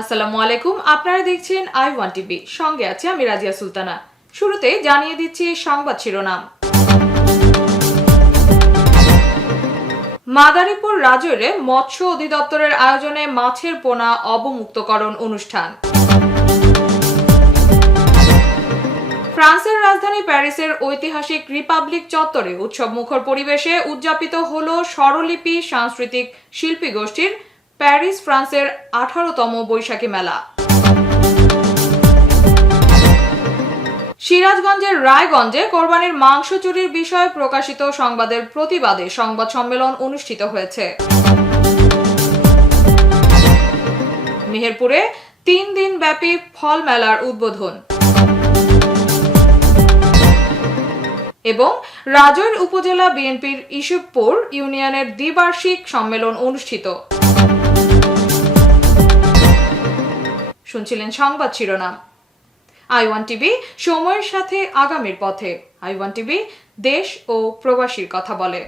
আসসালামু আলাইকুম। আপনারা দেখছেন i1 টিভি, সঙ্গে আছে আমি রাজিয়া সুলতানা। শুরুতে জানিয়ে দিচ্ছি সংবাদ শিরোনাম। মাদারীপুর রাজৈরে মৎস্য অধিদপ্তরের আয়োজনে মাছের পোনা অবমুক্তকরণ অনুষ্ঠান। ফ্রান্সের রাজধানী প্যারিসের ঐতিহাসিক রিপাবলিক চত্বরে উৎসবমুখর পরিবেশে উদযাপিত হল স্বরলিপি সাংস্কৃতিক শিল্পী গোষ্ঠীর প্যারিস ফ্রান্সের 18তম বৈশাখী মেলা। সিরাজগঞ্জের রায়গঞ্জে কোরবানির মাংস চুরির বিষয়ে প্রকাশিত সংবাদের প্রতিবাদে সংবাদ সম্মেলন অনুষ্ঠিত হয়েছে। মেহেরপুরে 3 দিন ব্যাপী ফল মেলার উদ্বোধন এবং রাজৈর উপজেলা বিএনপির ইসুফপুর ইউনিয়নের দ্বিবার্ষিক সম্মেলন অনুষ্ঠিত। শুনছিলেন সংবাদ শিরোনাম। i1 টিভি, সময়ের সাথে আগামীর পথে। i1 টিভি, দেশ ও প্রবাসীর কথা বলে।